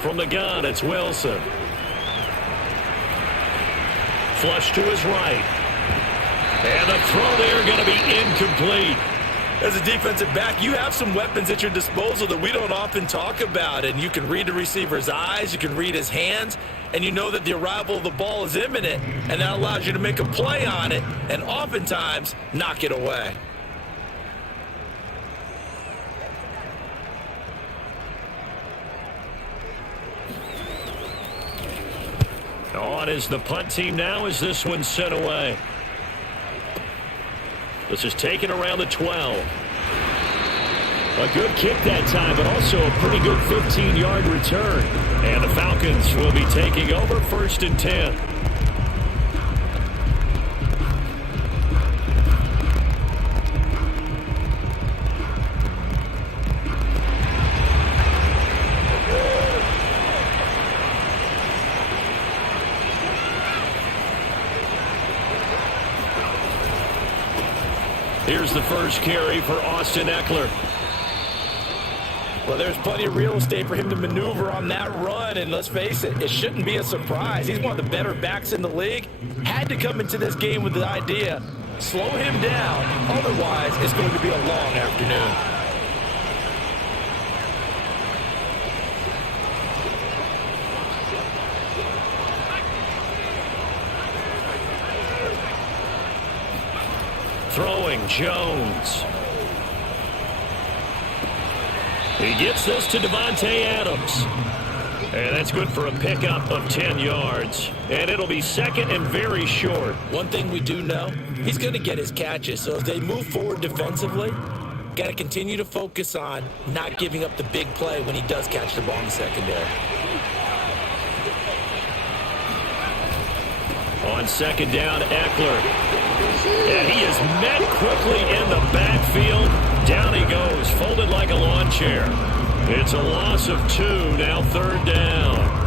From the gun, it's Wilson. Flush to his right. And the throw there going to be incomplete. As a defensive back, you have some weapons at your disposal that we don't often talk about. And you can read the receiver's eyes, you can read his hands, and you know that the arrival of the ball is imminent. And that allows you to make a play on it and oftentimes knock it away. On is the punt team now as this one's sent away. This is taken around the 12. A good kick that time, but also a pretty good 15-yard return. And the Falcons will be taking over 1st and 10. Here's the first carry for Austin Eckler. Well, there's plenty of real estate for him to maneuver on that run, and let's face it, it shouldn't be a surprise. He's one of the better backs in the league. Had to come into this game with the idea, slow him down, otherwise it's going to be a long afternoon. Throwing Jones. He gets this to Devontae Adams. And that's good for a pickup of 10 yards. And it'll be second and very short. One thing we do know, he's going to get his catches. So as they move forward defensively, got to continue to focus on not giving up the big play when he does catch the ball in the secondary. On second down, Eckler. And he is met quickly in the backfield. Down he goes, folded like a lawn chair. It's a loss of 2, now 3rd down.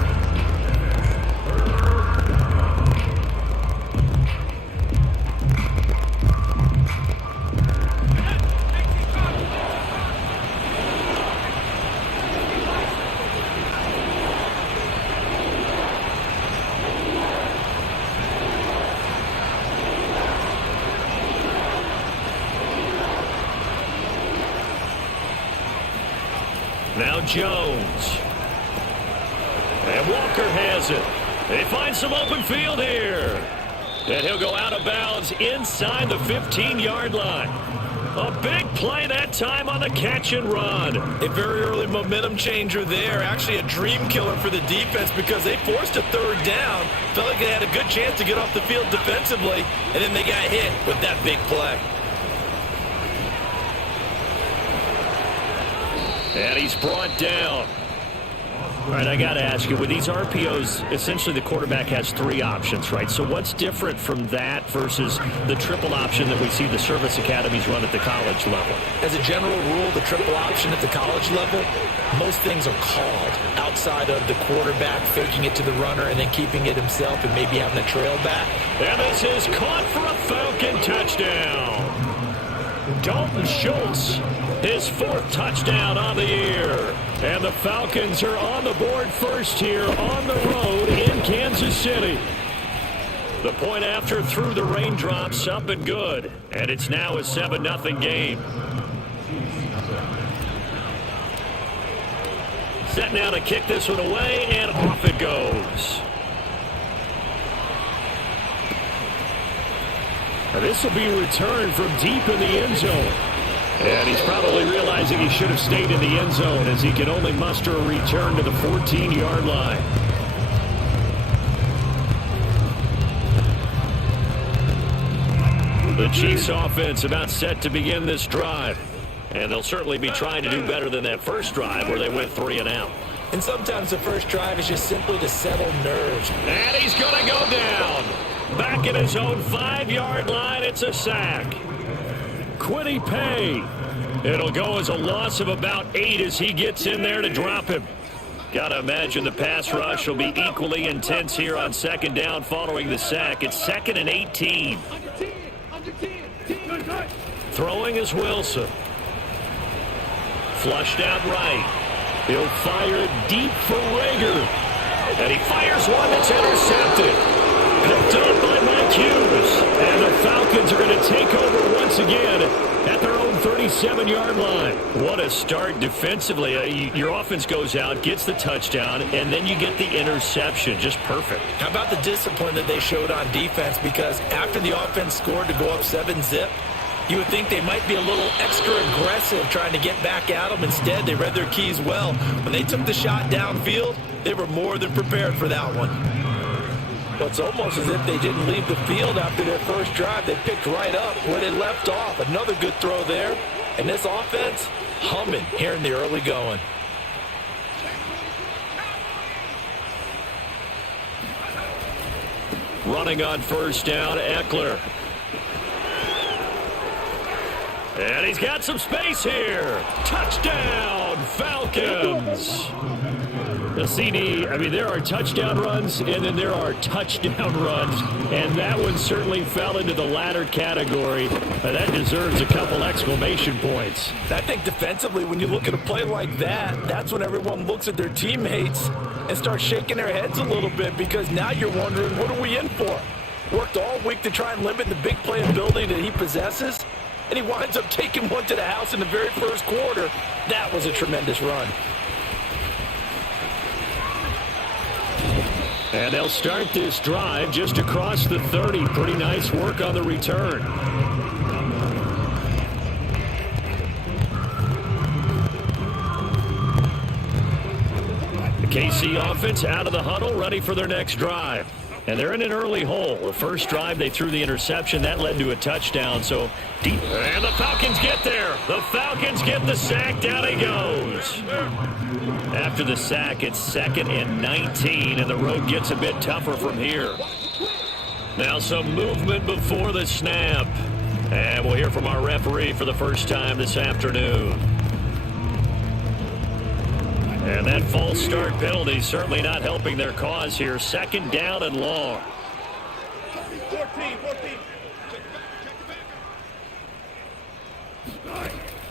Now Jones. And Walker has it. They find some open field here. And he'll go out of bounds inside the 15-yard line. A big play that time on the catch and run. A very early momentum changer there. Actually a dream killer for the defense because they forced a 3rd down. Felt like they had a good chance to get off the field defensively. And then they got hit with that big play. And he's brought down. All right, I got to ask you, with these RPOs, essentially the quarterback has 3 options, right? So what's different from that versus the triple option that we see the service academies run at the college level? As a general rule, the triple option at the college level, most things are called outside of the quarterback faking it to the runner and then keeping it himself and maybe having a trail back. And this is caught for a Falcon touchdown. Dalton Schultz, his 4th touchdown on the year. And the Falcons are on the board first here on the road in Kansas City. The point after through the raindrops up and good. And it's now a 7-0 game. Set now to kick this one away, and off it goes. Now this will be returned from deep in the end zone. And he's probably realizing he should have stayed in the end zone as he can only muster a return to the 14-yard line. The Chiefs offense about set to begin this drive. And they'll certainly be trying to do better than that first drive where they went 3 and out. And sometimes the first drive is just simply to settle nerves. And he's going to go down. Back at his own 5-yard line, it's a sack. Quiddy Pay. It'll go as a loss of about 8 as he gets in there to drop him. Got to imagine the pass rush will be equally intense here on second down following the sack. It's 2nd and 18. Throwing is Wilson. Flushed out right. He'll fire it deep for Rager. And he fires one that's intercepted. Picked up by Mike Hughes. And the Falcons are going to take over once again at their own 37-yard line. What a start defensively. Your offense goes out, gets the touchdown, and then you get the interception. Just perfect. How about the discipline that they showed on defense? Because after the offense scored to go up 7-zip, you would think they might be a little extra aggressive trying to get back at them. Instead, they read their keys well. When they took the shot downfield, they were more than prepared for that one. But it's almost as if they didn't leave the field after their first drive. They picked right up where they left off. Another good throw there. And this offense, humming here in the early going. Running on first down, Eckler. And he's got some space here. Touchdown, Falcons. The CD, I mean, there are touchdown runs, and then there are touchdown runs. And that one certainly fell into the latter category. That deserves a couple exclamation points. I think defensively, when you look at a play like that, that's when everyone looks at their teammates and starts shaking their heads a little bit, because now you're wondering, what are we in for? Worked all week to try and limit the big play ability that he possesses, and he winds up taking one to the house in the very first quarter. That was a tremendous run. And they'll start this drive just across the 30. Pretty nice work on the return. The KC offense out of the huddle, ready for their next drive. And they're in an early hole. The first drive, they threw the interception. That led to a touchdown. So deep. And the Falcons get there. The Falcons get the sack. Down he goes. After the sack, it's 2nd and 19, and the road gets a bit tougher from here. Now some movement before the snap. And we'll hear from our referee for the first time this afternoon. And that false start penalty certainly not helping their cause here. 2nd down and long. 14.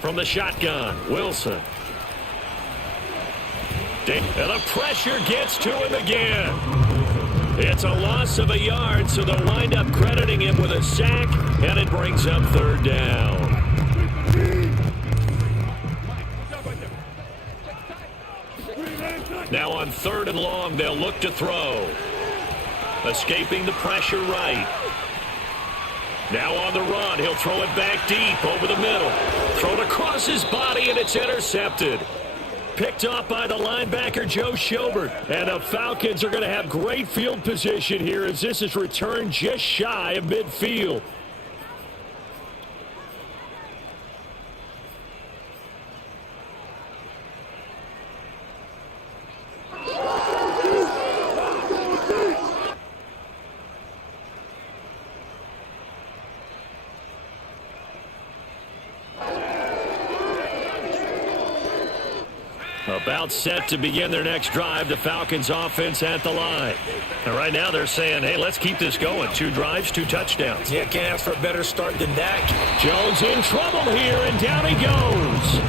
From the shotgun, Wilson. And the pressure gets to him again. It's a loss of a yard, so they'll wind up crediting him with a sack, and it brings up 3rd down. Now on 3rd and long, they'll look to throw. Escaping the pressure right. Now on the run, he'll throw it back deep over the middle. Thrown across his body, and it's intercepted. Picked off by the linebacker, Joe Schobert. And the Falcons are going to have great field position here as this is returned just shy of midfield. About set to begin their next drive, the Falcons offense at the line. And right now they're saying, hey, let's keep this going. 2 drives, 2 touchdowns. Yeah, can't ask for a better start than that. Jones in trouble here, and down he goes.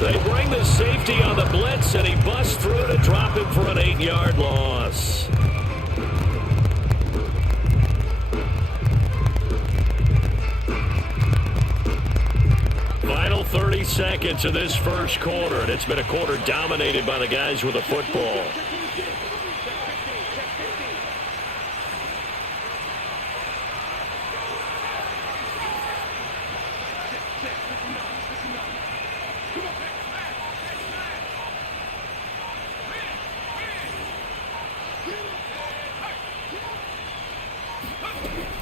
They bring the safety on the blitz, and he busts through to drop him for an 8-yard loss. Final 30 seconds of this first quarter, and it's been a quarter dominated by the guys with the football.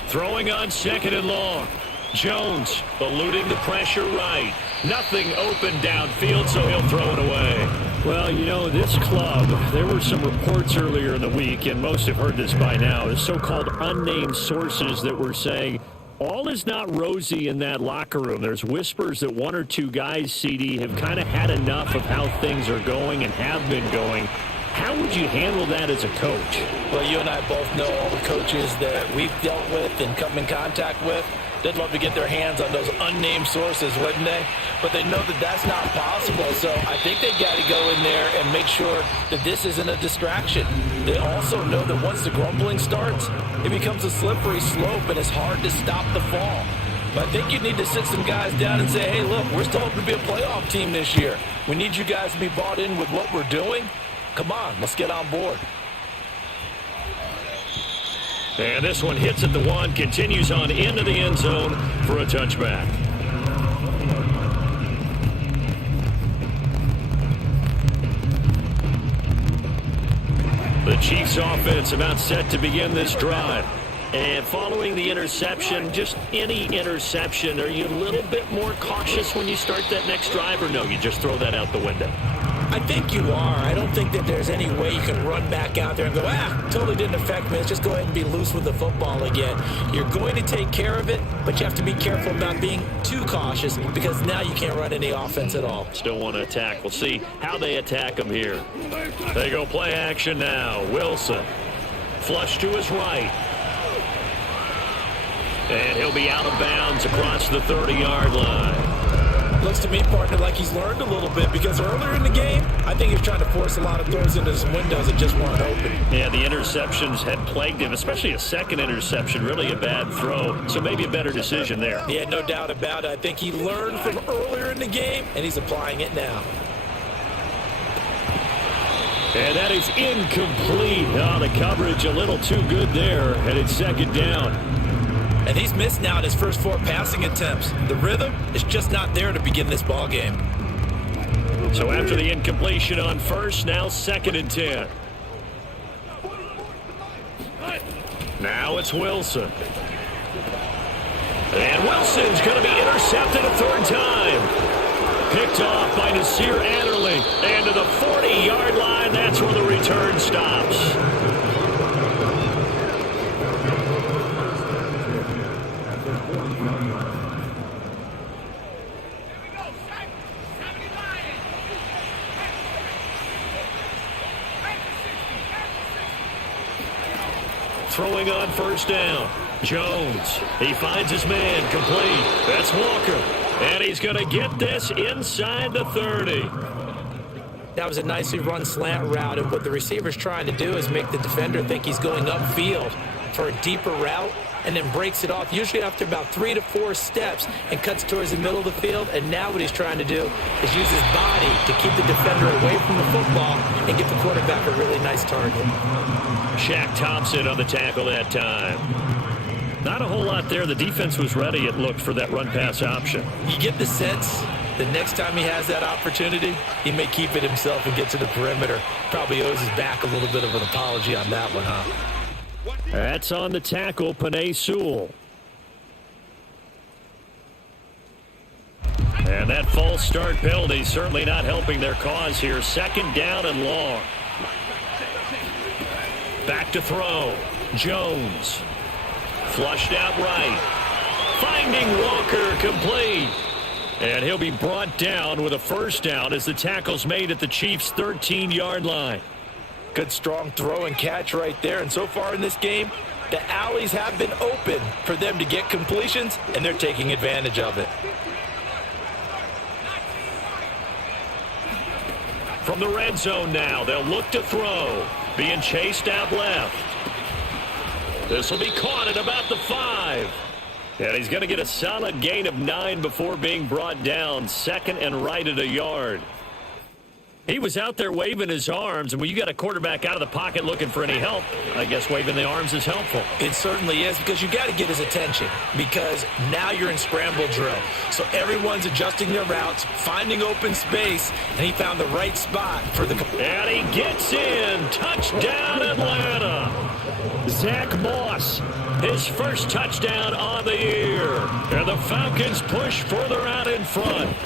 Throwing on 2nd and long. Jones eluding the pressure right. Nothing open downfield, so he'll throw it away. Well, you know, this club, there were some reports earlier in the week, and most have heard this by now, is so-called unnamed sources that were saying all is not rosy in that locker room. There's whispers that 1 or 2 guys, CD, have kind of had enough of how things are going and have been going. How would you handle that as a coach? Well, you and I both know all the coaches that we've dealt with and come in contact with. They'd love to get their hands on those unnamed sources, wouldn't they? But they know that that's not possible, so I think they've got to go in there and make sure that this isn't a distraction. They also know that once the grumbling starts, it becomes a slippery slope, and it's hard to stop the fall. But I think you need to sit some guys down and say, hey, look, we're still hoping to be a playoff team this year. We need you guys to be bought in with what we're doing. Come on, let's get on board. And this one hits at the 1, continues on into the end zone for a touchback. The Chiefs offense about set to begin this drive. And following the interception, just any interception, are you a little bit more cautious when you start that next drive, or no, you just throw that out the window? I think you are. I don't think that there's any way you can run back out there and go, totally didn't affect me. Let's just go ahead and be loose with the football again. You're going to take care of it, but you have to be careful about being too cautious because now you can't run any offense at all. Still want to attack. We'll see how they attack them here. They go play action now. Wilson. Flush to his right. And he'll be out of bounds across the 30-yard line. Looks to me, partner, like he's learned a little bit because earlier in the game, I think he was trying to force a lot of throws into some windows that just weren't open. Yeah, the interceptions had plagued him, especially a second interception, really a bad throw. So maybe a better decision there. Yeah, no doubt about it. I think he learned from earlier in the game, and he's applying it now. And that is incomplete. Oh, the coverage a little too good there, and it's second down. And he's missed now his first 4 passing attempts. The rhythm is just not there to begin this ball game. So after the incompletion on first, now 2nd and 10. Now it's Wilson. And Wilson's going to be intercepted a 3rd time. Picked off by Nasir Adderley. And to the 40-yard line, that's where the return stops. Throwing on first down. Jones. He finds his man. Complete. That's Walker. And he's going to get this inside the 30. That was a nicely run slant route, and what the receiver's trying to do is make the defender think he's going upfield for a deeper route, and then breaks it off, usually after about 3 to 4 steps, and cuts towards the middle of the field. And now what he's trying to do is use his body to keep the defender away from the football and get the quarterback a really nice target. Shaq Thompson on the tackle that time. Not a whole lot there. The defense was ready, it looked, for that run-pass option. You get the sense the next time he has that opportunity, he may keep it himself and get to the perimeter. Probably owes his back a little bit of an apology on that one, huh? That's on the tackle, Penei Sewell. And that false start penalty certainly not helping their cause here. 2nd down and long. Back to throw. Jones. Flushed out right. Finding Walker, complete. And he'll be brought down with a 1st down as the tackle's made at the Chiefs' 13-yard line. Good strong throw and catch right there. And so far in this game, the alleys have been open for them to get completions, and they're taking advantage of it. From the red zone now, they'll look to throw. Being chased out left. This will be caught at about the 5. And he's going to get a solid gain of 9 before being brought down. 2nd and right at a yard. He was out there waving his arms, and when you got a quarterback out of the pocket looking for any help, I guess waving the arms is helpful. It certainly is, because you got to get his attention, because now you're in scramble drill. So everyone's adjusting their routes, finding open space, and he found the right spot for the... And he gets in. Touchdown, Atlanta. Zach Moss, his first touchdown on the year. And the Falcons push further out in front.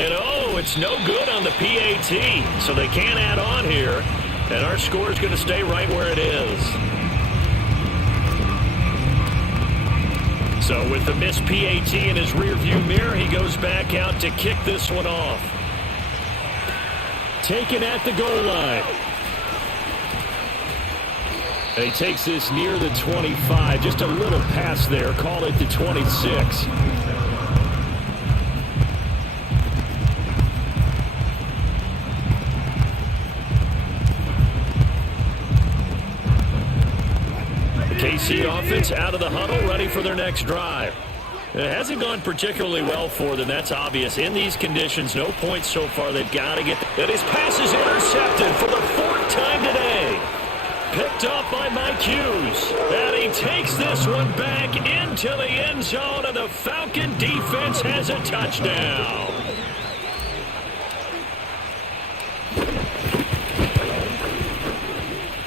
And it's no good on the PAT, so they can't add on here. And our score is going to stay right where it is. So with the missed PAT in his rearview mirror, he goes back out to kick this one off. Taken at the goal line. He takes this near the 25, just a little past there. Call it the 26. KC offense out of the huddle, ready for their next drive. It hasn't gone particularly well for them, that's obvious. In these conditions, no points so far. They've got to get... And his pass is intercepted for the fourth time today. Picked off by Mike Hughes. And he takes this one back into the end zone, and the Falcon defense has a touchdown.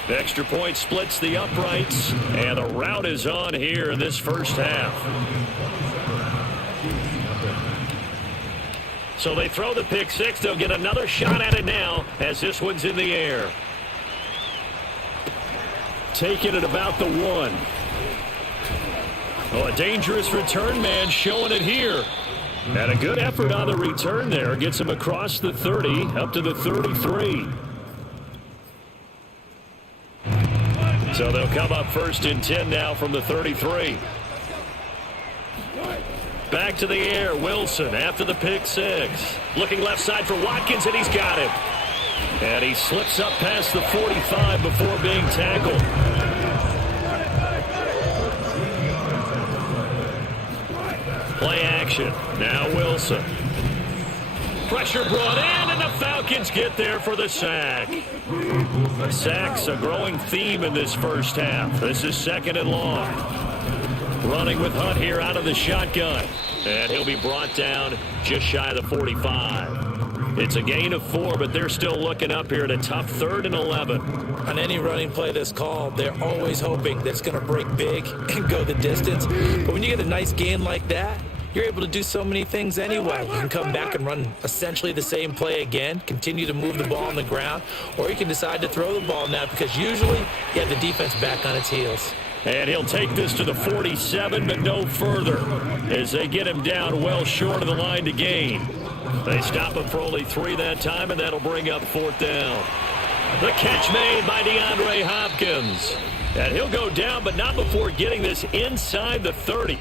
The extra point splits the uprights, and the route is on here in this first half. So they throw the pick six. They'll get another shot at it now as this one's in the air. Taking it about the 1. Oh, a dangerous return man showing it here. And a good effort on the return there. Gets him across the 30 up to the 33. So they'll come up first and 10 now from the 33. Back to the air, Wilson after the pick six. Looking left side for Watkins, and he's got him. And he slips up past the 45 before being tackled. Play action. Now Wilson. Pressure brought in, and the Falcons get there for the sack. Sacks a growing theme in this first half. This is second and long. Running with Hunt here out of the shotgun. And he'll be brought down just shy of the 45. It's a gain of 4, but they're still looking up here at a tough 3rd and 11. On any running play that's called, they're always hoping that it's going to break big and go the distance. But when you get a nice gain like that, you're able to do so many things anyway. You can come back and run essentially the same play again, continue to move the ball on the ground, or you can decide to throw the ball now because usually you have the defense back on its heels. And he'll take this to the 47, but no further as they get him down well short of the line to gain. They stop him for only 3 that time, and that'll bring up 4th down. The catch made by DeAndre Hopkins. And he'll go down, but not before getting this inside the 30.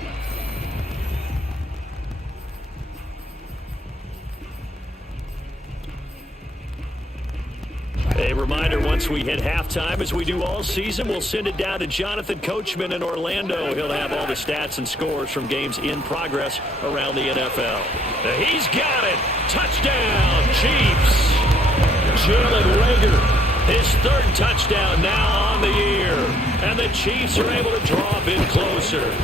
A reminder, once we hit halftime, as we do all season, we'll send it down to Jonathan Coachman in Orlando. He'll have all the stats and scores from games in progress around the NFL. He's got it. Touchdown, Chiefs. Jalen Reagor, his 3rd touchdown now on the year. And the Chiefs are able to draw a bit closer.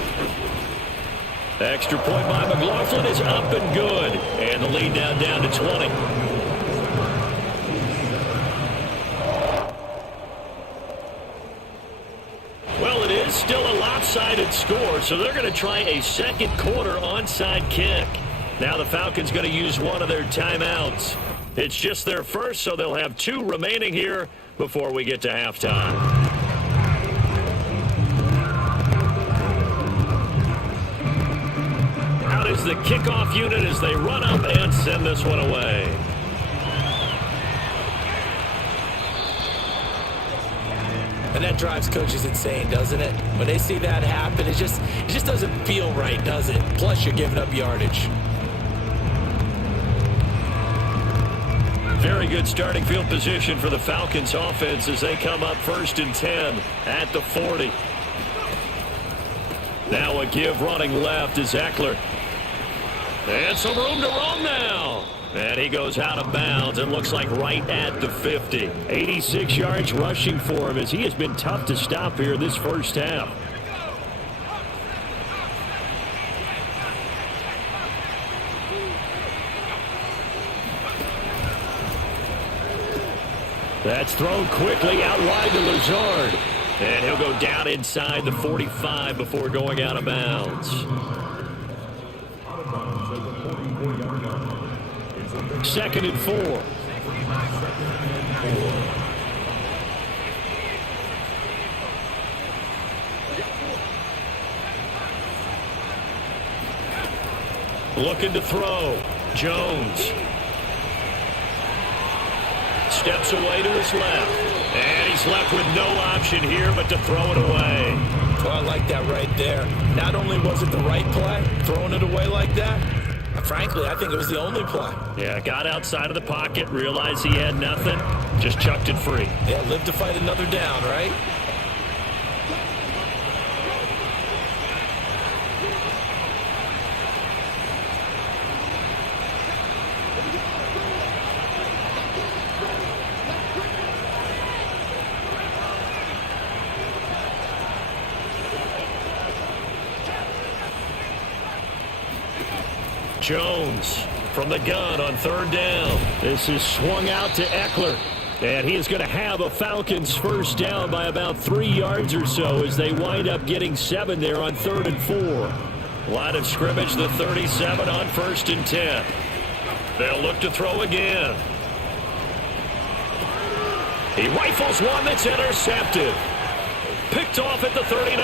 Extra point by McLaughlin is up and good. And the lead now down to 20. Well, it is still a lopsided score, so they're going to try a second quarter onside kick. Now the Falcons going to use one of their timeouts. It's just their first, so they'll have 2 remaining here before we get to halftime. Out is the kickoff unit as they run up and send this one away. And that drives coaches insane, doesn't it? When they see that happen, it just doesn't feel right, does it? Plus, you're giving up yardage. Very good starting field position for the Falcons offense as they come up 1st and 10 at the 40. Now a give running left is Eckler. And some room to roam now. And he goes out of bounds. It looks like right at the 50. 86 yards rushing for him as he has been tough to stop here this first half. That's thrown quickly out wide to Lazard. And he'll go down inside the 45 before going out of bounds. Second and 4. Looking to throw. Jones. steps away to his left. And he's left with no option here but to throw it away. Well, I like that right there. Not only was it the right play, throwing it away like that, frankly, I think it was the only play. Yeah, got outside of the pocket, realized he had nothing, just chucked it free. Yeah, live to fight another down, right? Jones from the gun on third down. This is swung out to Eckler. And he is going to have a Falcons first down by about 3 yards or so as they wind up getting 7 there on 3rd and 4. Line of scrimmage, the 37 on 1st and 10. They'll look to throw again. He rifles one that's intercepted. Picked off at the 39,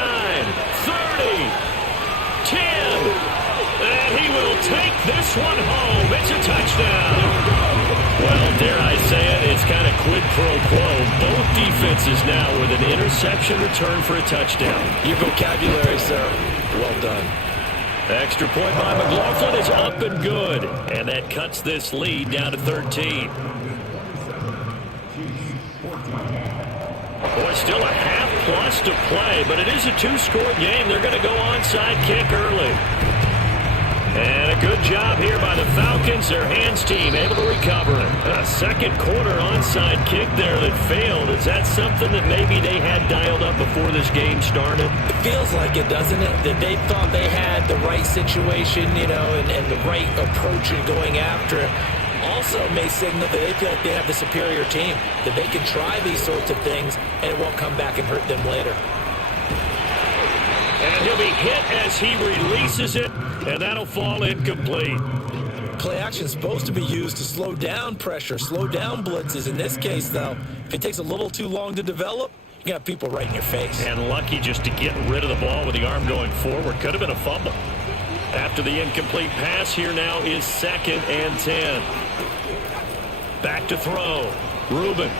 30, 10. And he will take this one home. It's a touchdown. Well, dare I say it, it's kind of quid pro quo. Both defenses now with an interception return for a touchdown. Your vocabulary, sir. Well done. Extra point by McLaughlin is up and good. And that cuts this lead down to 13. Boy, still a half plus to play, but it is a 2-score game. They're going to go onside kick early. And a good job here by the Falcons. Their hands team able to recover it. A second quarter onside kick there that failed. Is that something that maybe they had dialed up before this game started? It feels like it, doesn't it? That they thought they had the right situation, and the right approach in going after it. Also may signal that they feel like they have the superior team, that they can try these sorts of things and it won't come back and hurt them later. And he'll be hit as he releases it, and that'll fall incomplete. Play action is supposed to be used to slow down pressure, slow down blitzes. In this case, though, if it takes a little too long to develop, you got people right in your face. And lucky just to get rid of the ball with the arm going forward. Could have been a fumble. After the incomplete pass, here now is 2nd and 10. Back to throw. Reuben.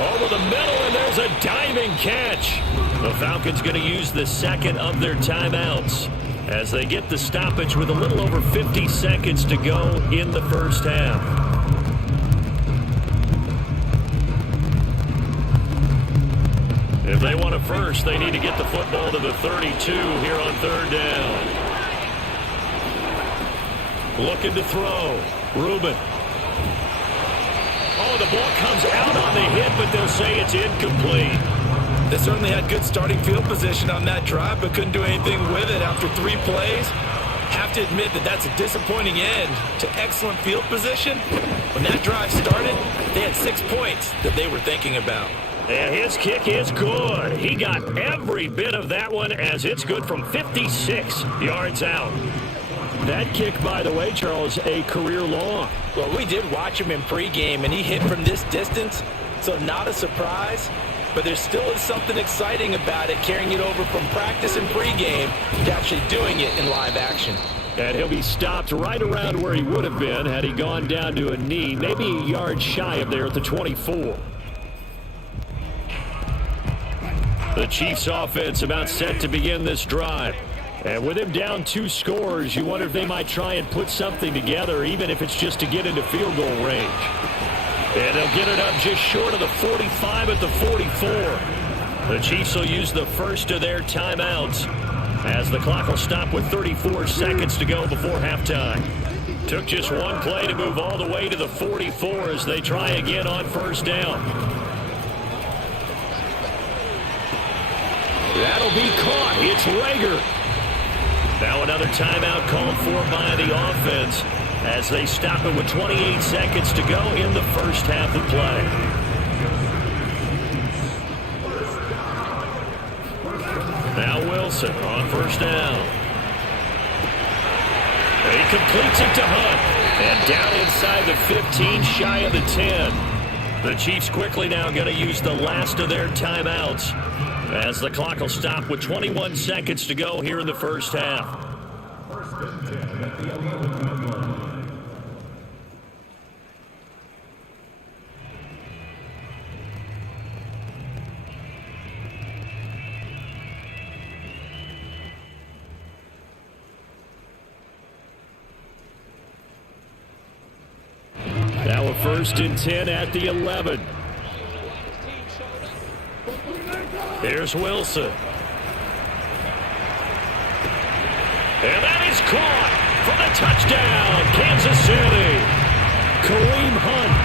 Over the middle, and there's a diving catch. The Falcons going to use the second of their timeouts as they get the stoppage with a little over 50 seconds to go in the first half. If they want a first, they need to get the football to the 32 here on 3rd down. Looking to throw. Reuben. Oh, the ball comes out on the hit, but they'll say it's incomplete. They certainly had good starting field position on that drive, but couldn't do anything with it after 3 plays. Have to admit that that's a disappointing end to excellent field position. When that drive started, they had 6 points that they were thinking about. And his kick is good. He got every bit of that one as it's good from 56 yards out. That kick, by the way, Charles, a career long. Well, we did watch him in pregame, and he hit from this distance, so not a surprise. But there still is something exciting about it, carrying it over from practice and pregame to actually doing it in live action. And he'll be stopped right around where he would have been had he gone down to a knee, maybe a yard shy of there at the 24. The Chiefs offense about set to begin this drive. And with him down 2 scores, you wonder if they might try and put something together, even if it's just to get into field goal range. And they'll get it up just short of the 45 at the 44. The Chiefs will use the first of their timeouts as the clock will stop with 34 seconds to go before halftime. Took just one play to move all the way to the 44 as they try again on first down. That'll be caught. It's Rager. Now another timeout called for by the offense as they stop it with 28 seconds to go in the first half of play. Now Wilson on first down. He completes it to Hunt. And down inside the 15, shy of the 10. The Chiefs quickly now going to use the last of their timeouts as the clock will stop with 21 seconds to go here in the first half. first and 10 at the 11. Here's Wilson. And that is caught for the touchdown, Kansas City. Kareem Hunt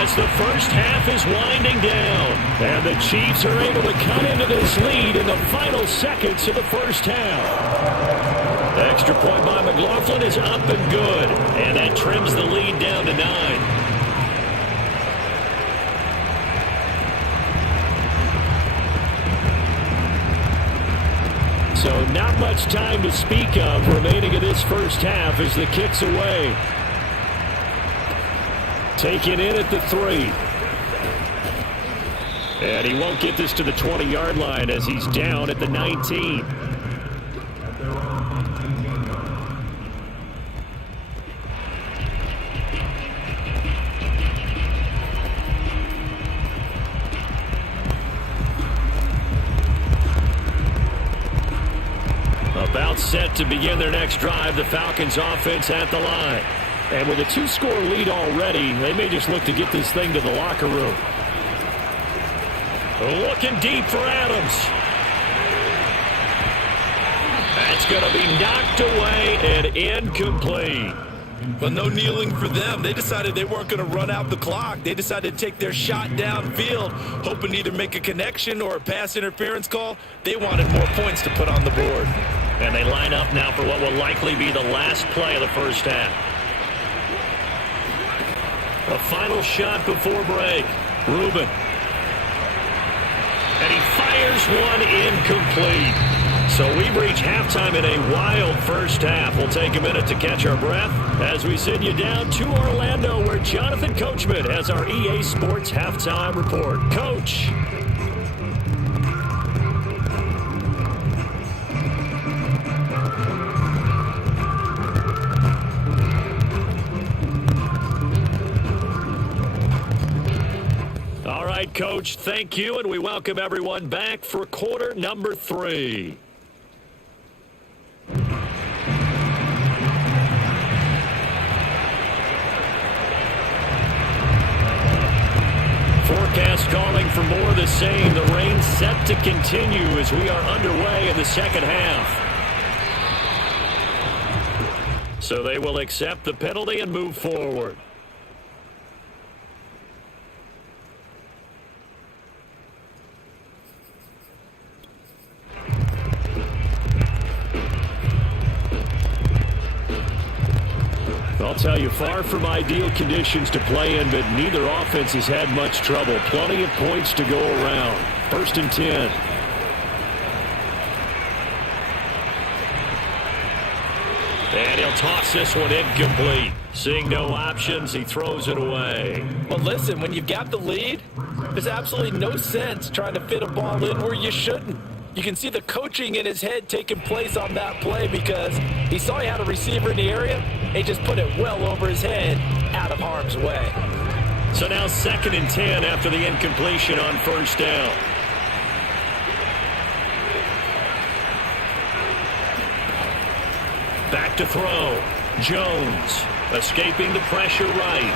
as the first half is winding down. And the Chiefs are able to cut into this lead in the final seconds of the first half. The extra point by McLaughlin is up and good. And that trims the lead down to 9. So not much time to speak of remaining in this first half as the kick's away. Taken in at the 3. And he won't get this to the 20-yard line as he's down at the 19. About set to begin their next drive, the Falcons offense at the line. And with a 2-score lead already, they may just look to get this thing to the locker room. Looking deep for Adams. That's going to be knocked away and incomplete. Well, no kneeling for them. They decided they weren't going to run out the clock. They decided to take their shot downfield, hoping to either make a connection or a pass interference call. They wanted more points to put on the board. And they line up now for what will likely be the last play of the first half. A final shot before break. Rubin. And he fires one incomplete. So we reach halftime in a wild first half. We'll take a minute to catch our breath as we send you down to Orlando, where Jonathan Coachman has our EA Sports Halftime Report. Coach. All right, Coach, thank you, and we welcome everyone back for quarter number 3. Forecast calling for more of the same. The rain set to continue as we are underway in the second half. So they will accept the penalty and move forward. I'll tell you, far from ideal conditions to play in, but neither offense has had much trouble. Plenty of points to go around. First and 10. And he'll toss this one incomplete. Seeing no options, he throws it away. Well, listen, when you've got the lead, there's absolutely no sense trying to fit a ball in where you shouldn't. You can see the coaching in his head taking place on that play because he saw he had a receiver in the area. He just put it well over his head, out of harm's way. So now 2nd and 10 after the incompletion on first down. Back to throw. Jones escaping the pressure right.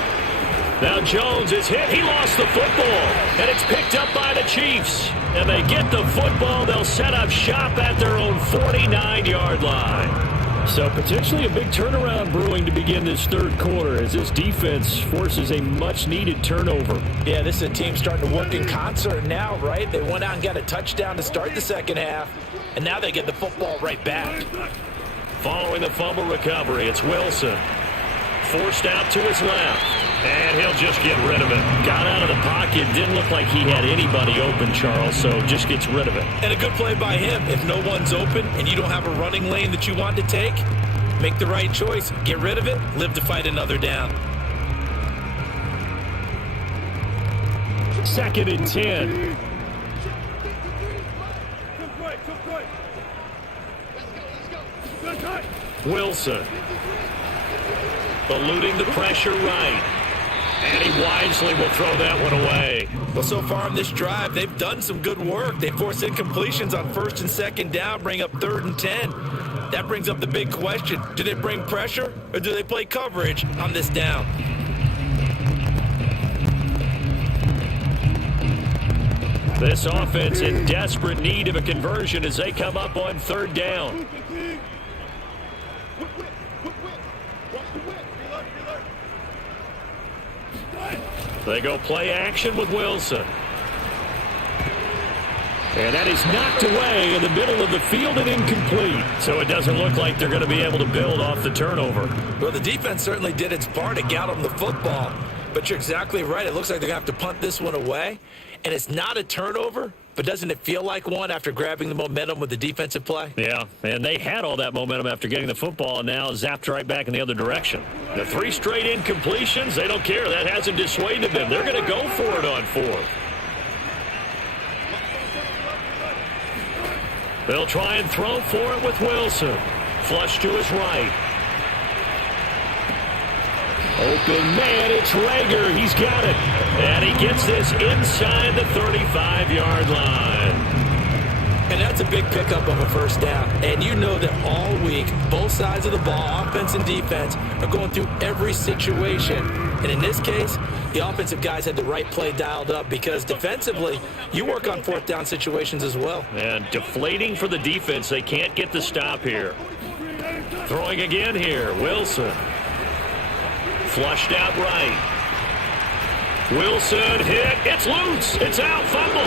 Now Jones is hit. He lost the football. And it's picked up by the Chiefs. And they get the football. They'll set up shop at their own 49-yard line. So potentially a big turnaround brewing to begin this third quarter as this defense forces a much-needed turnover. Yeah, this is a team starting to work in concert now, right? They went out and got a touchdown to start the second half. And now they get the football right back. Following the fumble recovery, it's Wilson. Forced out to his left. And he'll just get rid of it. Got out of the pocket. Didn't look like he had anybody open, Charles, so just gets rid of it. And a good play by him. If no one's open and you don't have a running lane that you want to take, make the right choice. Get rid of it. Live to fight another down. 2nd and 10. Wilson. Eluding the pressure right. And he wisely will throw that one away. Well, so far on this drive, they've done some good work. They forced incompletions on 1st and 2nd down, bring up 3rd and 10. That brings up the big question. Do they bring pressure or do they play coverage on this down? This offense in desperate need of a conversion as they come up on third down. They go play action with Wilson. And that is knocked away in the middle of the field and incomplete. So it doesn't look like they're going to be able to build off the turnover. Well, the defense certainly did its part to get them the football. But you're exactly right. It looks like they're going to have to punt this one away. And it's not a turnover, but doesn't it feel like one after grabbing the momentum with the defensive play? Yeah, and they had all that momentum after getting the football and now zapped right back in the other direction. The 3 straight incompletions, they don't care. That hasn't dissuaded them. They're going to go for it on 4th. They'll try and throw for it with Wilson. Flush to his right. Open man, it's Rager. He's got it. And he gets this inside the 35-yard line. And that's a big pickup of a first down. And you know that all week, both sides of the ball, offense and defense, are going through every situation. And in this case, the offensive guys had the right play dialed up because defensively, you work on 4th down situations as well. And deflating for the defense. They can't get the stop here. Throwing again here, Wilson. Flushed out right. Wilson hit. It's loose. It's out. Fumble.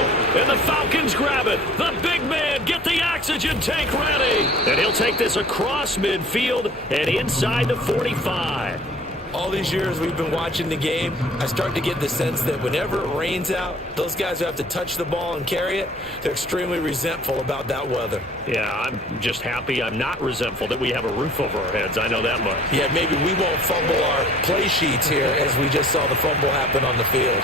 And the Falcons grab it. The big man, get the oxygen tank ready. And he'll take this across midfield and inside the 45. All these years we've been watching the game, I start to get the sense that whenever it rains out, those guys who have to touch the ball and carry it, they're extremely resentful about that weather. Yeah, I'm just happy I'm not resentful that we have a roof over our heads. I know that much. Yeah, maybe we won't fumble our play sheets here as we just saw the fumble happen on the field.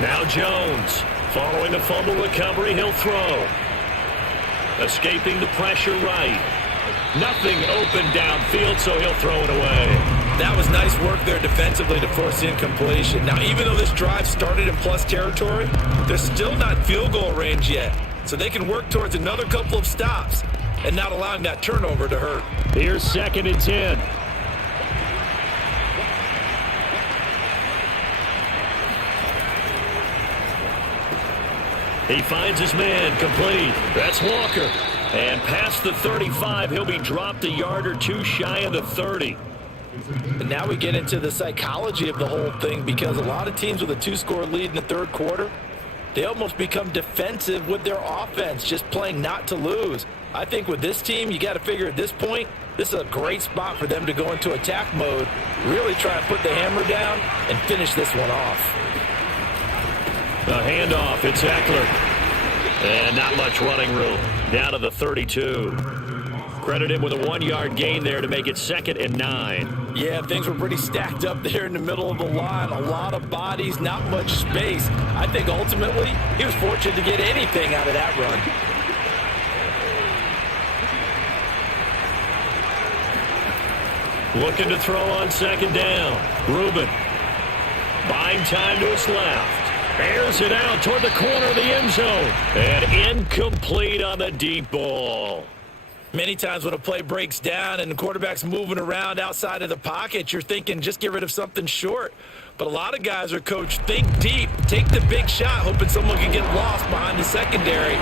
Now Jones, following the fumble recovery, he'll throw. Escaping the pressure right. Nothing open downfield, so he'll throw it away. That was nice work there defensively to force the incompletion. Now, even though this drive started in plus territory, they're still not field goal range yet. So they can work towards another couple of stops and not allowing that turnover to hurt. Here's 2nd and 10. He finds his man, complete. That's Walker. And past the 35, he'll be dropped a yard or 2 shy of the 30. And now we get into the psychology of the whole thing because a lot of teams with a 2-score lead in the 3rd quarter, they almost become defensive with their offense, just playing not to lose. I think with this team, you got to figure at this point, this is a great spot for them to go into attack mode, really try and put the hammer down and finish this one off. The handoff, it's Eckler. And not much running room. Down to the 32. Credit him with a 1-yard gain there to make it 2nd and 9. Yeah, things were pretty stacked up there in the middle of the line. A lot of bodies, not much space. I think ultimately he was fortunate to get anything out of that run. Looking to throw on 2nd down. Reuben. Buying time to his left. Airs it out toward the corner of the end zone. And incomplete on the deep ball. Many times when a play breaks down and the quarterback's moving around outside of the pocket, you're thinking just get rid of something short. But a lot of guys are coached, think deep, take the big shot, hoping someone can get lost behind the secondary.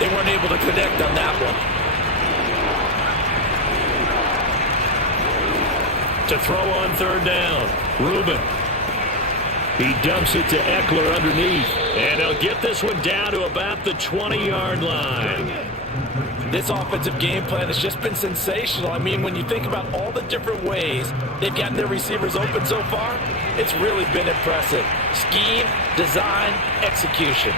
They weren't able to connect on that one. To throw on 3rd down, Reuben. He dumps it to Eckler underneath. And he'll get this one down to about the 20-yard line. This offensive game plan has just been sensational. I mean, when you think about all the different ways they've gotten their receivers open so far, it's really been impressive. Scheme, design, execution.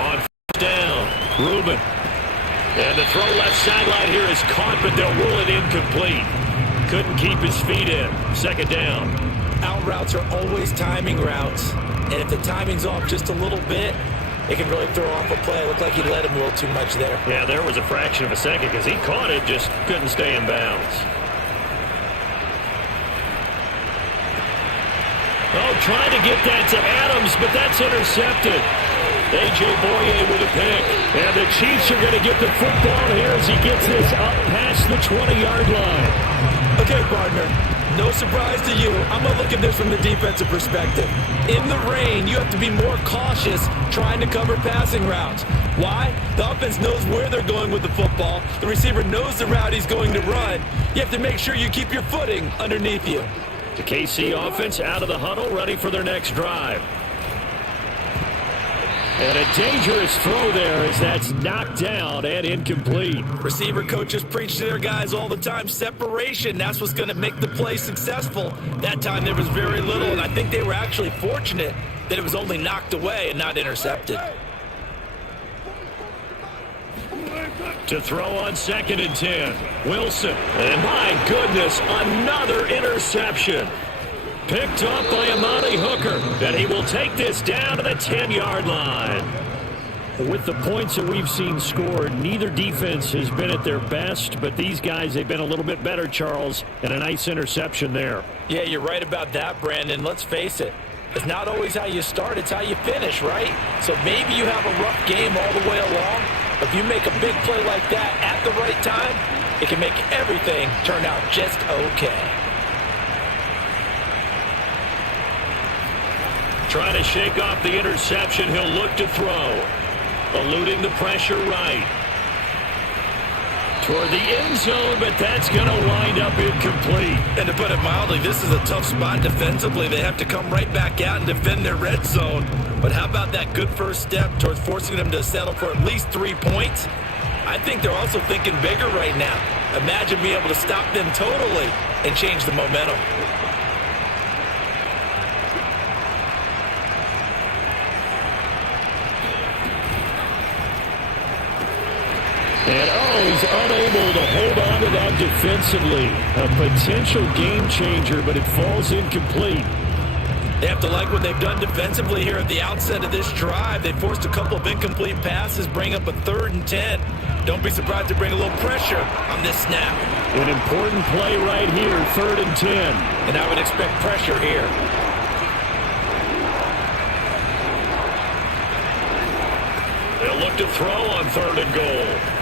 On 4th down, Reuben. And the throw left sideline here is caught, but they'll rule it incomplete. Couldn't keep his feet in. 2nd down. Out routes are always timing routes. And if the timing's off just a little bit, it can really throw off a play. It looked like he let him a little too much there. Yeah, there was a fraction of a second because he caught it, just couldn't stay in bounds. Oh, trying to get that to Adams, but that's intercepted. A.J. Boye with a pick. And the Chiefs are going to get the football here as he gets this up past the 20-yard line. Okay, partner, no surprise to you, I'm going to look at this from the defensive perspective. In the rain, you have to be more cautious trying to cover passing routes. Why? The offense knows where they're going with the football. The receiver knows the route he's going to run. You have to make sure you keep your footing underneath you. The KC offense out of the huddle, ready for their next drive. And a dangerous throw there as that's knocked down and incomplete. Receiver coaches preach to their guys all the time, separation. That's what's going to make the play successful. That time there was very little, and I think they were actually fortunate that it was only knocked away and not intercepted. To throw on 2nd and 10. Wilson. And my goodness, another interception. Picked up by Amani Hooker. And he will take this down to the 10-yard line. With the points that we've seen scored, neither defense has been at their best, but these guys, they've been a little bit better, Charles, and a nice interception there. Yeah, you're right about that, Brandon. Let's face it. It's not always how you start, it's how you finish, right? So maybe you have a rough game all the way along. If you make a big play like that at the right time, it can make everything turn out just okay. Trying to shake off the interception, he'll look to throw. Eluding the pressure right. Toward the end zone, but that's going to wind up incomplete. And to put it mildly, this is a tough spot defensively. They have to come right back out and defend their red zone. But how about that good first step towards forcing them to settle for at least 3 points? I think they're also thinking bigger right now. Imagine being able to stop them totally and change the momentum. And he's unable to hold on to that defensively. A potential game changer, but it falls incomplete. They have to like what they've done defensively here at the outset of this drive. They forced a couple of incomplete passes, bring up a 3rd and 10. Don't be surprised to bring a little pressure on this snap. An important play right here, 3rd and 10. And I would expect pressure here. They'll look to throw on 3rd and goal.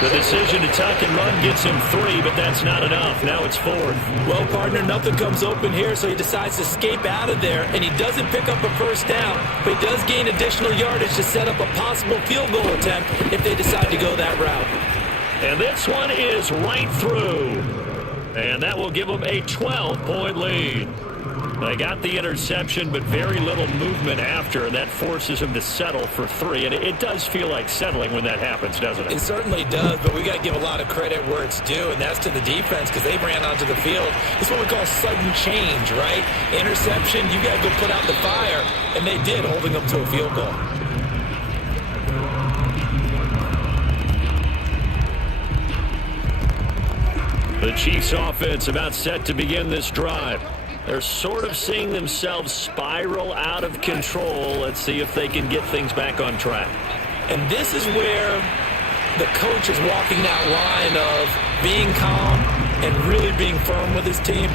The decision to tuck and run gets him 3, but that's not enough. Now it's 4th. Well, partner, nothing comes open here, so he decides to escape out of there, and he doesn't pick up a first down, but he does gain additional yardage to set up a possible field goal attempt if they decide to go that route. And this one is right through. And that will give them a 12-point lead. They got the interception, but very little movement after, and that forces him to settle for 3. And it does feel like settling when that happens, doesn't it? It certainly does, but we got to give a lot of credit where it's due, and that's to the defense because they ran onto the field. It's what we call sudden change, right? Interception, you got to go put out the fire, and they did, holding them to a field goal. The Chiefs' offense about set to begin this drive. They're sort of seeing themselves spiral out of control. Let's see if they can get things back on track. And this is where the coach is walking that line of being calm and really being firm with his team.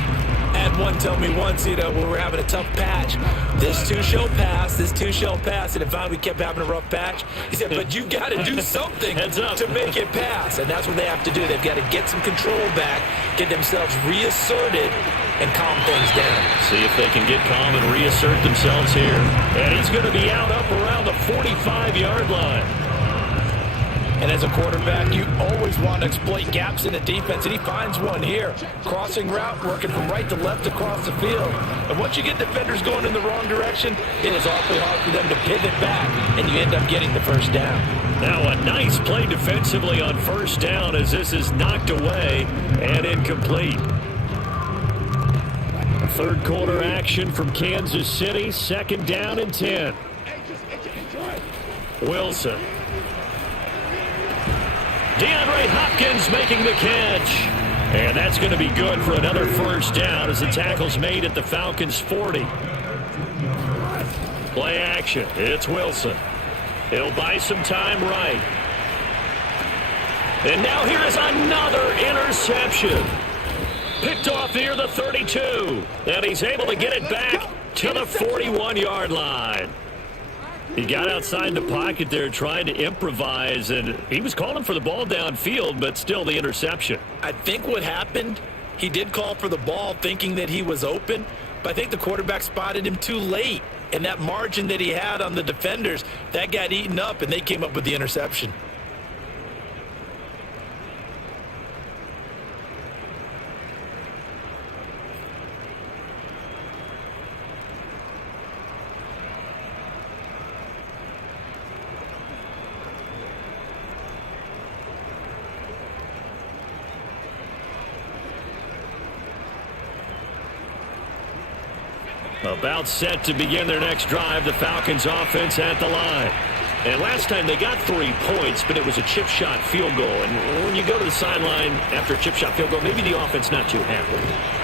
I had one tell me once, when we were having a tough patch, this too shall pass, this too shall pass. And if we kept having a rough patch, he said, but you got to do something to make it pass. And that's what they have to do. They've got to get some control back, get themselves reasserted, and calm things down. See if they can get calm and reassert themselves here. And he's going to be out up around the 45-yard line. And as a quarterback, you always want to exploit gaps in the defense, and he finds one here. Crossing route, working from right to left across the field. And once you get defenders going in the wrong direction, it is awfully hard for them to pivot back, and you end up getting the first down. Now a nice play defensively on first down as this is knocked away and incomplete. Third quarter action from Kansas City, 2nd down and 10. Wilson. DeAndre Hopkins making the catch. And that's going to be good for another first down as the tackle's made at the Falcons' 40. Play action. It's Wilson. He'll buy some time right. And now here is another interception. Picked off near the 32. And he's able to get it back to the 41-yard line. He got outside the pocket there trying to improvise, and he was calling for the ball downfield, but still the interception. I think what happened, he did call for the ball thinking that he was open, but I think the quarterback spotted him too late. And that margin that he had on the defenders, that got eaten up, and they came up with the interception. About set to begin their next drive, the Falcons offense at the line. And last time they got 3 points, but it was a chip shot field goal. And when you go to the sideline after a chip shot field goal, maybe the offense not too happy.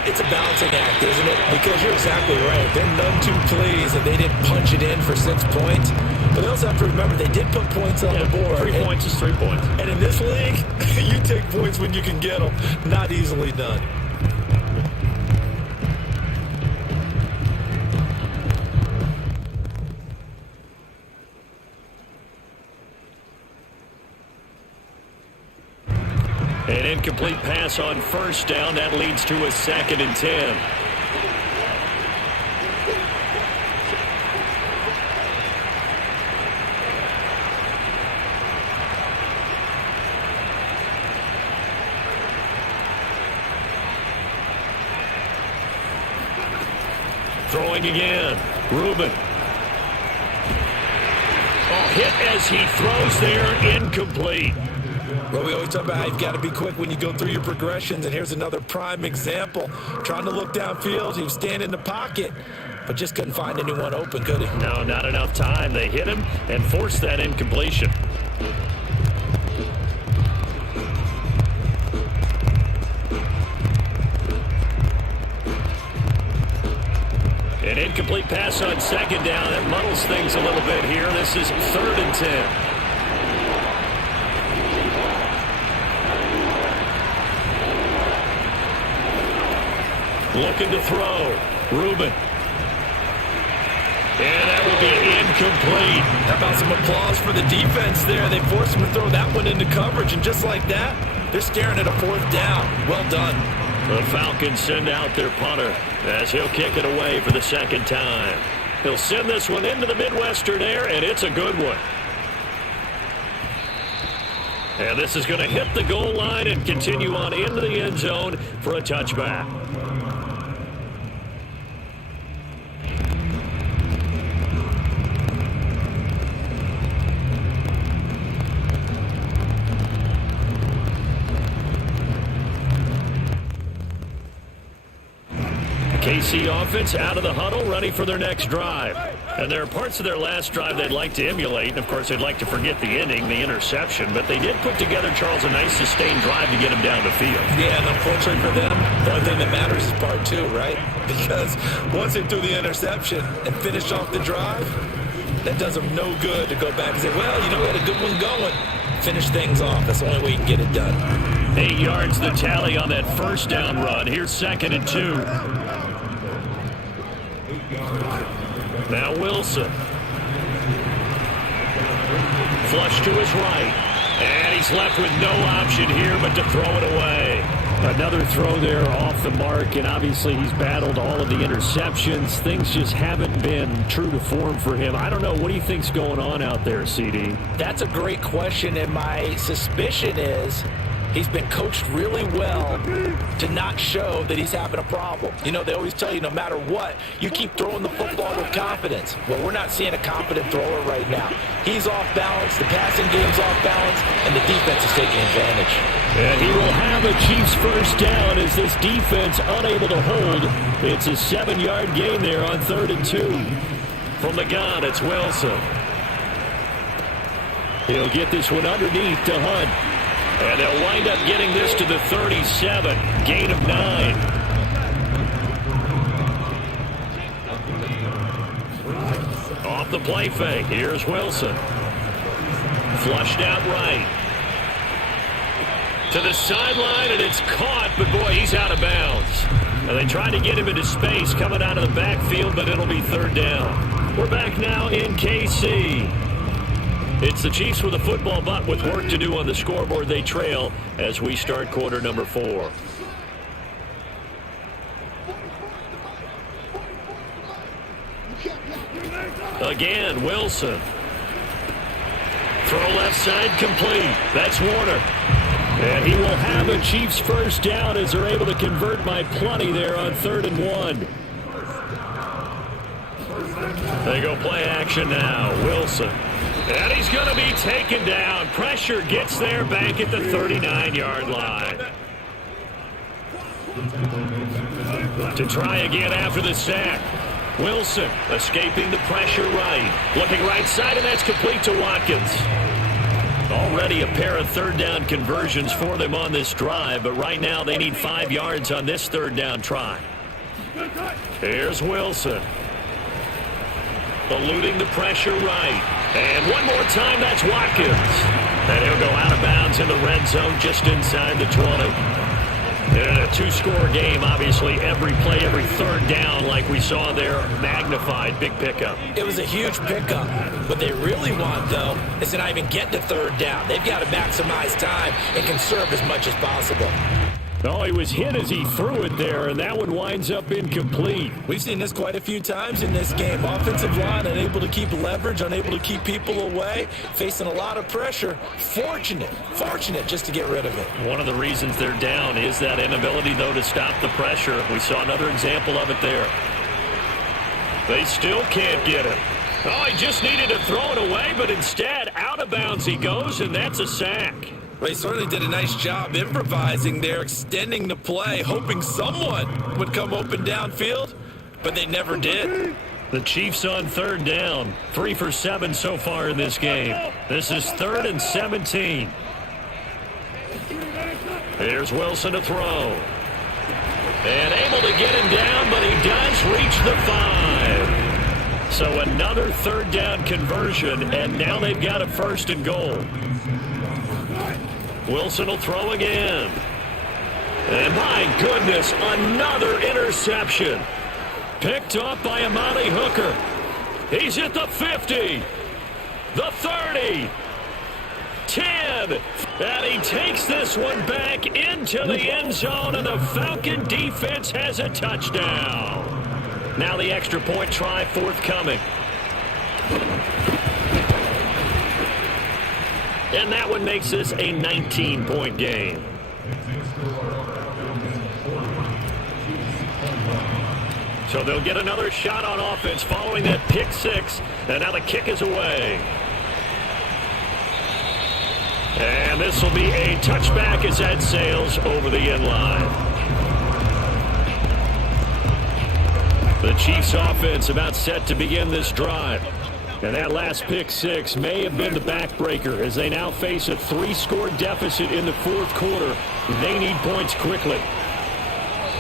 It's a balancing act, isn't it? Because you're exactly right. They're none too pleased that they didn't punch it in for 6 points. But they also have to remember they did put points on the board. 3 points is 3 points. And in this league, you take points when you can get them. Not easily done. An incomplete pass on first down. That leads to a 2nd and 10. Throwing again. Reuben. Oh, hit as he throws there. Incomplete. Well, we always talk about how you've got to be quick when you go through your progressions, and here's another prime example. Trying to look downfield, he was standing in the pocket, but just couldn't find anyone open, could he? No, not enough time. They hit him and forced that incompletion. An incomplete pass on 2nd down. That muddles things a little bit here. This is 3rd and 10. Looking to throw. Reuben. And that will be incomplete. How about some applause for the defense there? They forced him to throw that one into coverage, and just like that, they're staring at a 4th down. Well done. The Falcons send out their punter as he'll kick it away for the 2nd time. He'll send this one into the Midwestern air, and it's a good one. And this is going to hit the goal line and continue on into the end zone for a touchback. KC offense out of the huddle, ready for their next drive. And there are parts of their last drive they'd like to emulate. And, of course, they'd like to forget the ending, the interception. But they did put together, Charles, a nice sustained drive to get him down the field. Yeah, and unfortunately for them, the only thing that matters is part 2, right? Because once they threw the interception and finished off the drive, that does them no good to go back and say, well, you know, we had a good one going. Finish things off. That's the only way you can get it done. 8 yards the tally on that first down run. Here's 2nd and 2. Now Wilson. Flush to his right. And he's left with no option here but to throw it away. Another throw there off the mark, and obviously he's battled all of the interceptions. Things just haven't been true to form for him. I don't know. What do you think's going on out there, CD? That's a great question, and my suspicion is he's been coached really well to not show that he's having a problem. You know, they always tell you no matter what, you keep throwing the football with confidence. Well, we're not seeing a confident thrower right now. He's off balance, the passing game's off balance, and the defense is taking advantage. And he will have a Chiefs first down as this defense unable to hold. It's a 7-yard gain there on 3rd and 2. From the gun, it's Wilson. He'll get this one underneath to Hunt. And they'll wind up getting this to the 37. Gain of 9. Off the play fake. Here's Wilson. Flushed out right. To the sideline, and it's caught, but boy, he's out of bounds. Now they tried to get him into space coming out of the backfield, but it'll be third down. We're back now in KC. It's the Chiefs with a football, but with work to do on the scoreboard. They trail as we start quarter number 4. Again, Wilson. Throw left side complete. That's Warner. And he will have a Chiefs first down as they're able to convert by plenty there on 3rd and 1. They go play action now. Wilson. And he's going to be taken down. Pressure gets there back at the 39-yard line. To try again after the sack. Wilson escaping the pressure right. Looking right side, and that's complete to Watkins. Already a pair of third down conversions for them on this drive, but right now they need 5 yards on this third down try. Here's Wilson. Eluding the pressure right. And one more time, that's Watkins. And he'll go out of bounds in the red zone just inside the 20. In a 2-score game, obviously, every play, every third down, like we saw there, magnified, big pickup. It was a huge pickup. What they really want, though, is to not even get to third down. They've got to maximize time and conserve as much as possible. Oh, he was hit as he threw it there, and that one winds up incomplete. We've seen this quite a few times in this game. Offensive line unable to keep leverage, unable to keep people away, facing a lot of pressure. Fortunate just to get rid of it. One of the reasons they're down is that inability, though, to stop the pressure. We saw another example of it there. They still can't get it. Oh, he just needed to throw it away, but instead, out of bounds he goes, and that's a sack. Well, he certainly did a nice job improvising there, extending the play, hoping someone would come open downfield, but they never did. The Chiefs on third down, 3 for 7 so far in this game. This is 3rd and 17. Here's Wilson to throw. And able to get him down, but he does reach the 5. So another third down conversion, and now they've got a 1st and goal. Wilson will throw again. And my goodness, another interception. Picked off by Amani Hooker. He's at the 50, the 30, 10. And he takes this one back into the end zone, and the Falcon defense has a touchdown. Now the extra point try forthcoming. And that one makes this a 19-point game. So they'll get another shot on offense following that pick 6. And now the kick is away. And this will be a touchback as that sails over the end line. The Chiefs offense about set to begin this drive. And that last pick 6 may have been the backbreaker as they now face a 3-score deficit in the 4th quarter. They need points quickly.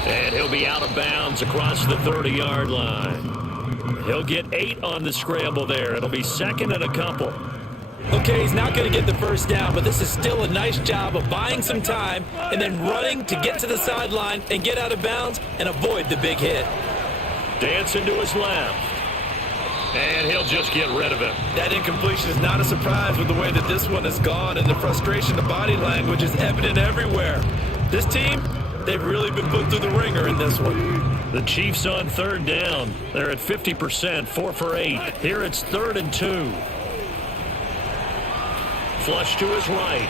And he'll be out of bounds across the 30-yard line. He'll get 8 on the scramble there. It'll be 2nd and a couple. Okay, he's not going to get the first down, but this is still a nice job of buying some time and then running to get to the sideline and get out of bounds and avoid the big hit. Dancing to his left. And he'll just get rid of it. That incompletion is not a surprise with the way that this one has gone, and the frustration, the body language is evident everywhere. This team, they've really been put through the ringer in this one. The Chiefs on third down. They're at 50%, 4 for 8. Here it's 3rd and 2. Flush to his right.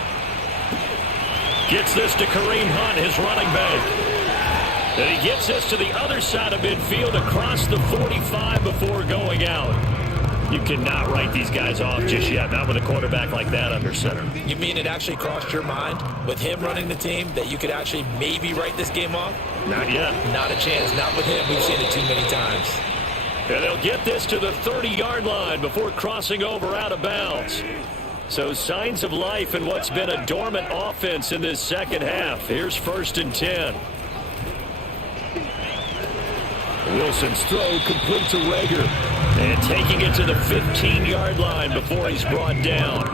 Gets this to Kareem Hunt, his running back. And he gets this to the other side of midfield across the 45 before going out. You cannot write these guys off just yet, not with a quarterback like that under center. You mean it actually crossed your mind with him running the team that you could actually maybe write this game off? Not yet. Not a chance. Not with him. We've seen it too many times. And they'll get this to the 30-yard line before crossing over out of bounds. So signs of life in what's been a dormant offense in this second half. Here's 1st and 10. Wilson's throw complete to Rager. And taking it to the 15-yard line before he's brought down.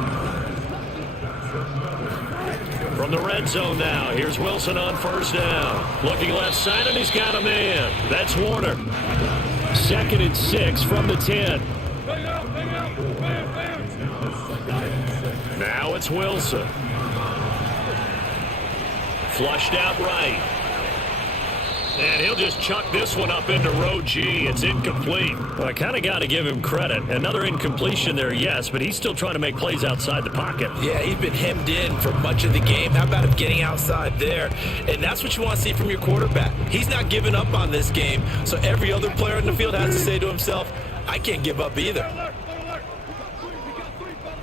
From From the red zone now, here's Wilson on first down. Looking left side, and he's got a man. That's Warner. 2nd and 6 from the 10. Now it's Wilson. Flushed out right. And he'll just chuck this one up into row G. It's incomplete. Well, I kind of got to give him credit. Another incompletion there, yes, but he's still trying to make plays outside the pocket. Yeah, he's been hemmed in for much of the game. How about him getting outside there? And that's what you want to see from your quarterback. He's not giving up on this game, so every other player in the field has to say to himself, I can't give up either.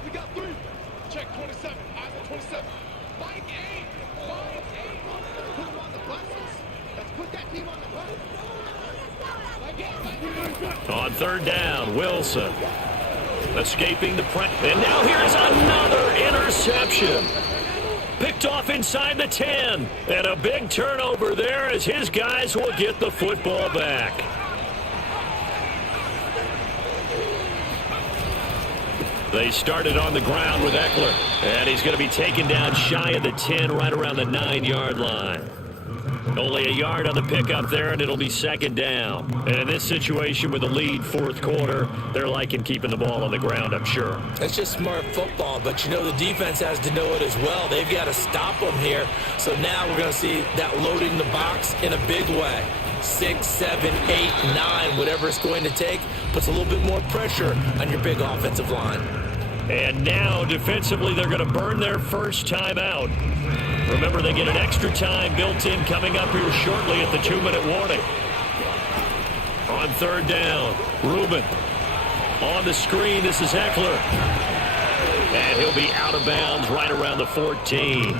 We got three. Check 27. Eyes on 27. Mike A. Put him on the buses. Let's put that team on the bus. On 3rd down, Wilson. Escaping the press. And now here's another interception. Picked off inside the 10. And a big turnover there as his guys will get the football back. They started on the ground with Eckler. And he's going to be taken down shy of the 10, right around the 9-yard line. Only a yard on the pickup there, and it'll be 2nd down. And in this situation with the lead, 4th quarter, they're liking keeping the ball on the ground, I'm sure. That's just smart football, but you know the defense has to know it as well. They've got to stop them here. So now we're going to see that loading the box in a big way. 6, 7, 8, 9, whatever it's going to take, puts a little bit more pressure on your big offensive line. And now, defensively, they're going to burn their first time out. Remember, they get an extra time built in coming up here shortly at the 2-minute warning. On 3rd down, Rubin. On the screen, this is Eckler. And he'll be out of bounds right around the 14.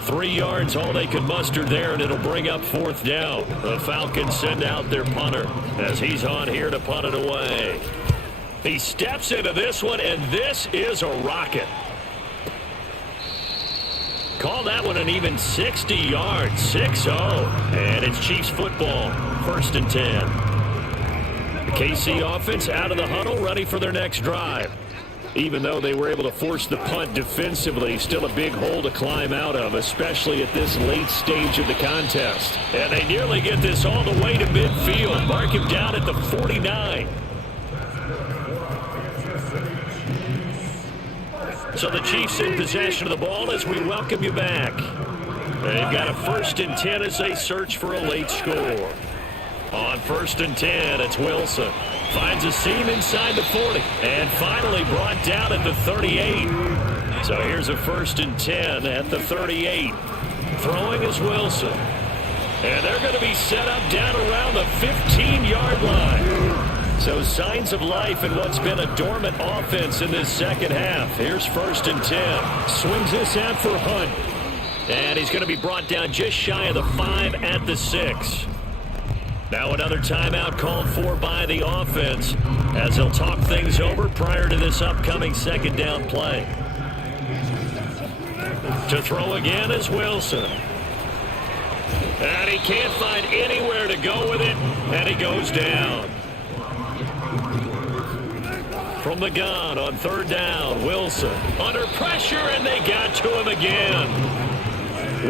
3 yards, all they can muster there, and it'll bring up 4th down. The Falcons send out their punter as he's on here to punt it away. He steps into this one, and this is a rocket. Call that one an even 60 yards, 6-0. And it's Chiefs football, 1st and 10. The KC offense out of the huddle, ready for their next drive. Even though they were able to force the punt defensively, still a big hole to climb out of, especially at this late stage of the contest. And they nearly get this all the way to midfield. Mark him down at the 49. So the Chiefs in possession of the ball as we welcome you back. They've got a 1st and 10 as they search for a late score. On 1st and 10, it's Wilson. Finds a seam inside the 40. And finally brought down at the 38. So here's a 1st and 10 at the 38. Throwing is Wilson. And they're going to be set up down around the 15-yard line. So signs of life in what's been a dormant offense in this second half. Here's 1st and 10. Swings this out for Hunt. And he's going to be brought down just shy of the 5 at the 6. Now another timeout called for by the offense as they'll talk things over prior to this upcoming 2nd down play. To throw again is Wilson. And he can't find anywhere to go with it, and he goes down. From the gun on 3rd down, Wilson under pressure, and they got to him again.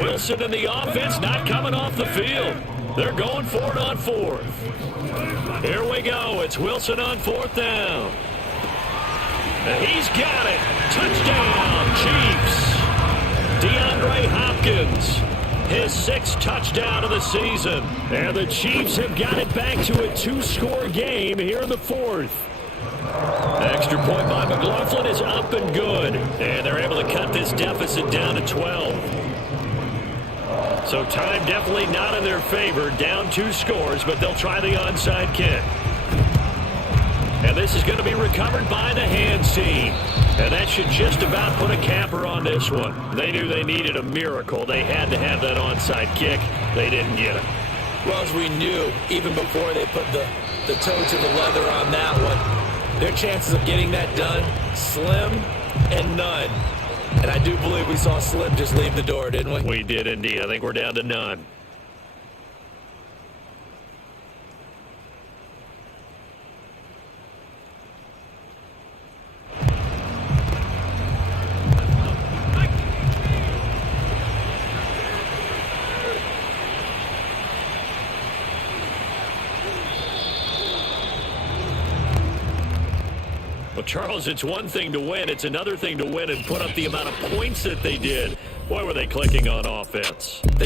Wilson and the offense not coming off the field. They're going for it on 4th. Here we go. It's Wilson on 4th down. And he's got it. Touchdown, Chiefs. DeAndre Hopkins, his 6th touchdown of the season. And the Chiefs have got it back to a 2-score game here in the 4th. Extra point by McLaughlin is up and good. And they're able to cut this deficit down to 12. So time definitely not in their favor. Down 2 scores, but they'll try the onside kick. And this is going to be recovered by the hands team. And that should just about put a capper on this one. They knew they needed a miracle. They had to have that onside kick. They didn't get it. Well, as we knew, even before they put the toe to the leather on that one, their chances of getting that done, slim and none. And I do believe we saw Slim just leave the door, didn't we? We did indeed. I think we're down to none. Well, Charles, it's one thing to win. It's another thing to win and put up the amount of points that they did. Boy, were they clicking on offense. They